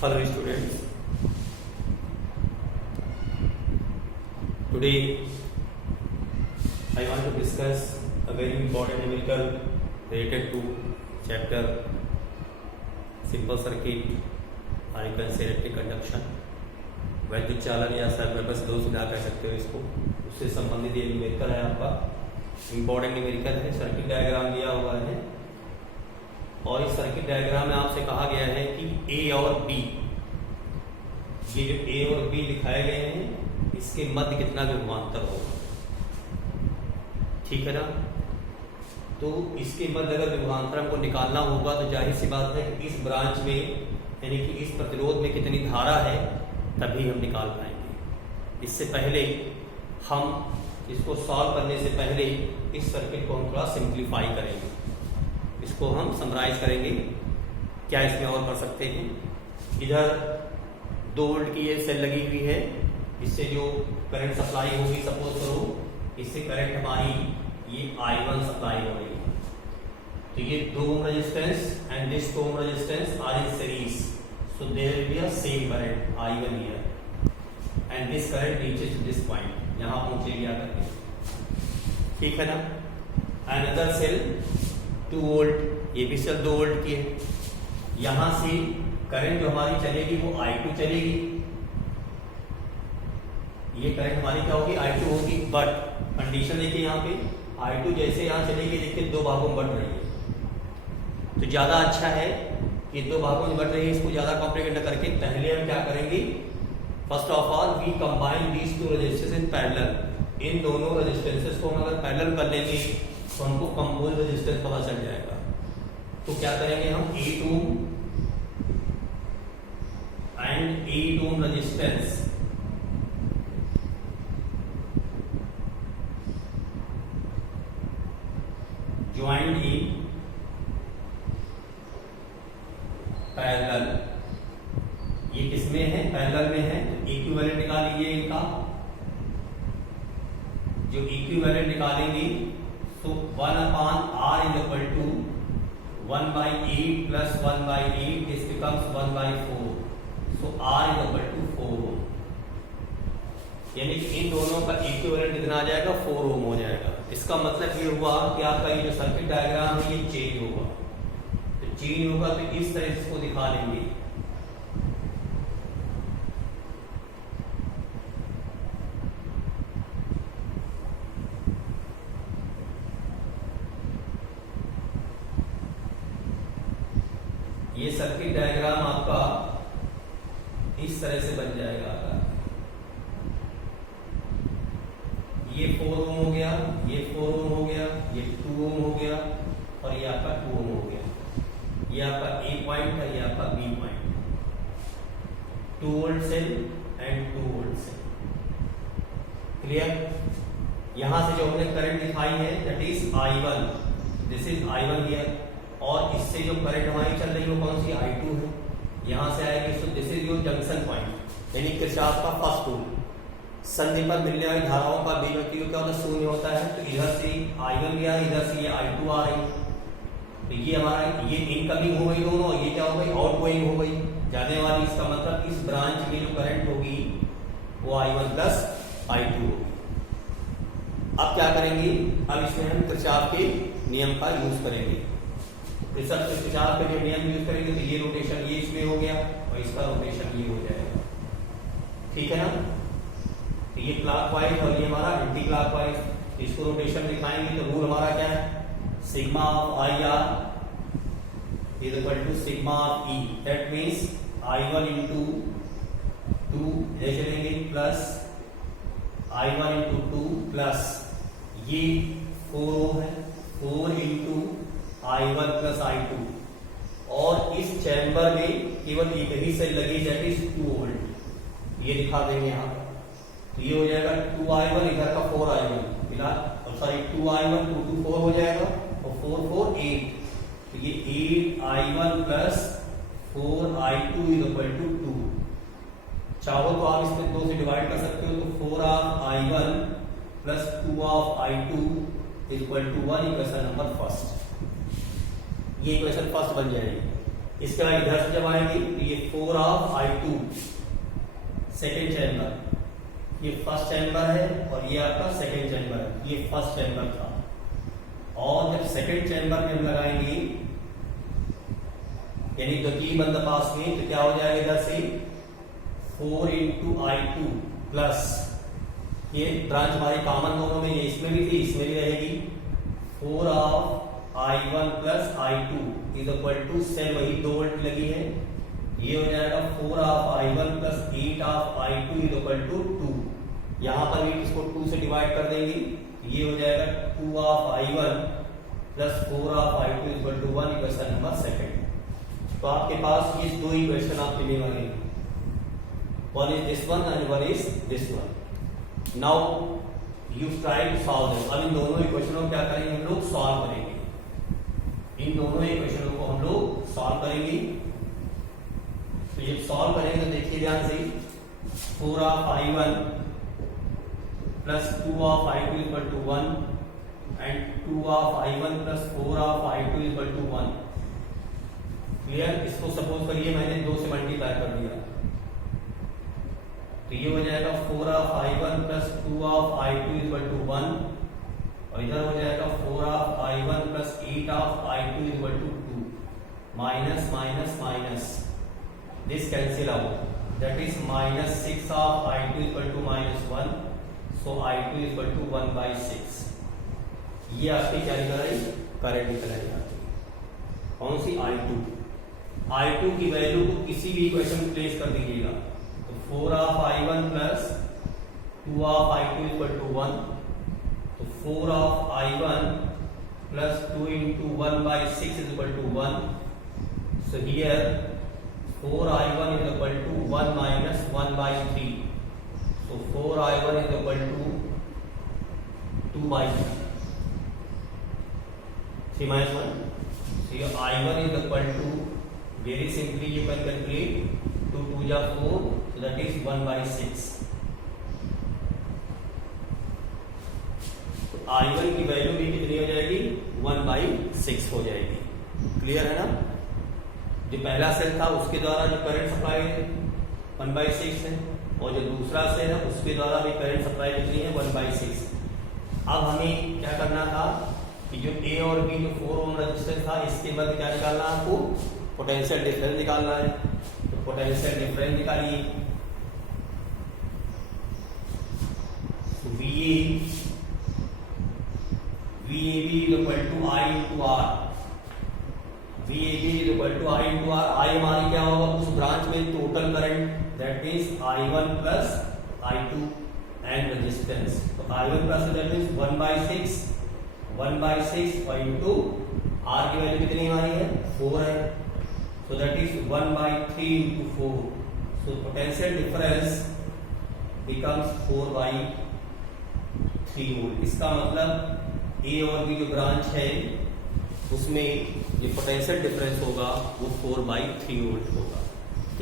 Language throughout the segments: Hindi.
Hello students, today I want to discuss a very important numerical related to chapter simple circuit or you can say electric conduction, वैद्युत चालन या सर्वव्यापक दो सुधा कह सकते हो इसको। उससे संबंधित ये न्यूमेरिकल है, आपका इम्पोर्टेंट न्यूमेरिकल है। सर्किट डायग्राम दिया हुआ है और इस सर्किट डायग्राम में आपसे कहा गया है कि ए और बी, ये जो ए और बी दिखाए गए हैं इसके मध्य कितना विभवांतर होगा, ठीक है ना। तो इसके मध्य अगर विभवांतर हमको निकालना होगा तो जाहिर सी बात है कि इस ब्रांच में यानी कि इस प्रतिरोध में कितनी धारा है तभी हम निकाल पाएंगे। इससे पहले हम इसको सॉल्व करने से पहले इस सर्किट को हम थोड़ा सिंप्लीफाई करेंगे, इसको हम समराइज करेंगे। क्या इसमें और कर सकते हैं, इधर 2 वोल्ट की ये सेल लगी हुई है, इससे जो करंट सप्लाई होगी सपोज करो इससे करंट हमारी ये I1 सप्लाई हो रही है। तो ये 2 ohm resistance and this 2 ohm resistance are in series, so there will be a same current I1 here and this current reaches to this point, यहां पहुंचेगी आकर के, ठीक है ना। अनदर सेल 2 वोल्ट, ये भी सेल 2 वोल्ट की है। यहां से करंट जो हमारी चलेगी वो I2 चलेगी, ये करंट हमारी क्या होगी I2 होगी। बट कंडीशन देखिए यहाँ पे I2 जैसे यहाँ चलेगी देखिए 2 भागों में बढ़ रही है, तो ज्यादा अच्छा है कि 2 भागों में बढ़ रही है, इसको ज्यादा कॉम्प्लिकेट न करके पहले हम क्या करेंगे, first of all we combine these 2 resistance in parallel. इन दोनों रेजिस्टेंसेस को हम अगर पैरेलल कर लेंगे तो हमको कंपोज रेजिस्टेंस पता चल जाएगा। तो क्या करेंगे हम 8 ohm and 8 ohm resistance joint in parallel. ये किसमें है, पैरेलल में है, तो इक्विवेलेंट निकाल लीजिए इनका। जो इक्विवेलेंट निकालेंगे तो 1/r is equal to 1/8 plus 1/8, this becomes 1/4, so r is equal to 4 ओम। यानी कि इन दोनों का इक्विवेलेंट कितना आ जाएगा, 4 ओम हो जाएगा। इसका मतलब ये हुआ कि आपका ये जो सर्किट डायग्राम है ये चेंज होगा, तो चेंज होगा तो इस तरह से इसको दिखा लेंगे। ये सर्किट डायग्राम आपका इस तरह से बन जाएगा। ये 4 ओम हो गया, ये 4 ओम हो गया, ये 2 ओम हो गया और ये आपका 2 ओम हो गया। ये आपका A पॉइंट है, ये आपका B point, 2 volt cell and 2 volt cell, clear. यहां से जो हमने करंट दिखाई है that is I1, this is I1 here, और इससे जो करंट हमारी चल रही है वो कौन सी I2 है, यहां से आएगी। So this is your junction point, यानी किरचॉफ का फर्स्ट रूल, संधि पर मिलने वाली धाराओं का बीजगति क्या होता है, शून्य होता है। तो इधर से I1 गया, इधर से ये I2 आ रही, तो ये हमारा ये इनकमिंग हो गई दोनों, और ये क्या हो गई आउटगोइंग हो गई, जाने वाली। इसका मतलब इस ब्रांच में जो करंट होगी वो I1 प्लस I2 होगी। अब क्या करेंगे, अब इसमें हम किरचॉफ के नियम का यूज करेंगे। किरचॉफ के नियम यूज करेंगे तो ये रोटेशन ये इसमें हो गया और इसका रोटेशन ये हो जाएगा, ठीक है ना। तो ये क्लॉकवाइज और ये हमारा एंटी क्लॉकवाइज, इसको रोटेशन दिखाएंगे तो रूल हमारा क्या है, sigma of IR is equal to sigma of E, that means I1 into 2 ले चलेंगे प्लस I1 into 2 प्लस ये 4 ओम है, 4 into I1 प्लस I2, और इस चैम्बर में केवल एक ही सेल लगी दैट इज 2 वोल्ट, ये दिखा देंगे यहाँ। तो ये हो जाएगा 2I1, इधर का 4I1 मिला, और सॉरी 2I1 2 2 4 हो जाएगा और 4 4 8, तो ये 8I1 plus 4I2 is equal to 2। चाहो तो आप इसमें 2 से डिवाइड कर सकते हो, तो 4 of I1 plus 2 of I2 is equal to 1, equation number first. ये इक्वेशन फर्स्ट बन जाएगी। इसके बाद इधर से जब आएंगे तो ये 4 ऑफ I2 सेकेंड चैम्बर, ये फर्स्ट चैम्बर है और ये आपका सेकेंड चैम्बर है, ये फर्स्ट चैम्बर था। और जब सेकेंड चैम्बर में हम लगाएंगे यानी द की बन द पास में, तो क्या हो जाएगा इधर से 4 into I2 प्लस ये ब्रांच हमारी कॉमन दोनों में, ये इसमें भी थी इसमें भी रहेगी, 4 of I1 plus I2 is equal to cell, वही 2 वोल्ट लगी है, ये हो जाएगा 4 of I1 plus 8 of I2 is equal to 2। यहां पर भी इसको 2 से डिवाइड कर देंगे, ये हो जाएगा 2 of I1 plus 4 of I2 is equal to 1, equation number second. तो आपके पास ये दो इक्वेशन आपके लिए बनेंगे, one is this one and one is this one. Now you try to solve this. अब इन दोनों इक्वेशनों को क्या करेंगे हम लोग, सॉल्व करेंगे। इन दोनों इक्वेशनों को हम लोग सॉल्व करेंगे। तो जब सॉल्व करेंगे तो देखिए ध्यान से, 4 of I1 plus 2 of I2 equal to 1 and 2 of I1 plus 4 of I2 equal to 1। Clear? इसको सपोज करिए मैंने 2 से मल्टीप्लाई कर दिया, तो ये हो जाएगा 4 of I1 plus 2 of I2 equal to 1, और इधर हो जाएगा 4 of I1 plus 8 of I2 equal to 2, minus minus minus, this cancel out, that is minus 6 of I2 equal to minus 1, so I2 equal to 1/6। ये आपकी क्या निकल आई, करंट निकल आई आपकी, कौन सी, I2 की वैल्यू को किसी भी इक्वेशन में प्लेस कर दीजिएगा, तो 4 of I1 plus 2 of I2 equal to 1, तो 4 of I1 plus 2 into 1/6 is equal to 1, so here 4 I1 is equal to 1 minus 1/3, so 4 I1 is equal to 2/3, 3 minus 1, so your I1 is equal to, very simply you can calculate 2 2 are 4, so that is 1/6। तो I1 की वैल्यू भी कितनी हो जाएगी, 1/6 हो जाएगी। क्लियर है ना? जो पहला सेल था उसके द्वारा जो करंट सप्लाई 1/6 है, और जो दूसरा सेल है उसके द्वारा भी करंट सप्लाई कितनी है, 1/6। अब हमें क्या करना था कि जो A और B जो 4 ओम रेजिस्टेंस था, इसके बाद क्या निकालना है आपको, पोटेंशियल डिफरेंस निकालना है। तो पोटेंशियल डिफरेंस निकालिए, VAB is equal to I into R, VAB is equal to I into R। I हमारी क्या होगा, उस ब्रांच में total current, that is I1 plus I2 and resistance, तो I1 प्लस दैट मींस 1/6 और इनटू R की वैल्यू कितनी हमारी है, 4 है, so that is 1/3 into 4, so potential difference becomes 4/3 volt। इसका मतलब A और B जो ब्रांच है उसमें जो पोटेंशियल डिफरेंस होगा वो 4/3 वोल्ट होगा।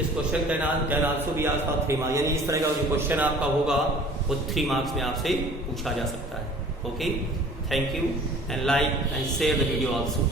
इस question can also be asked for 3 marks, यानी इस तरह का जो क्वेश्चन आपका होगा वो 3 मार्क्स में आपसे पूछा जा सकता है। Okay, thank you and like and share the video also.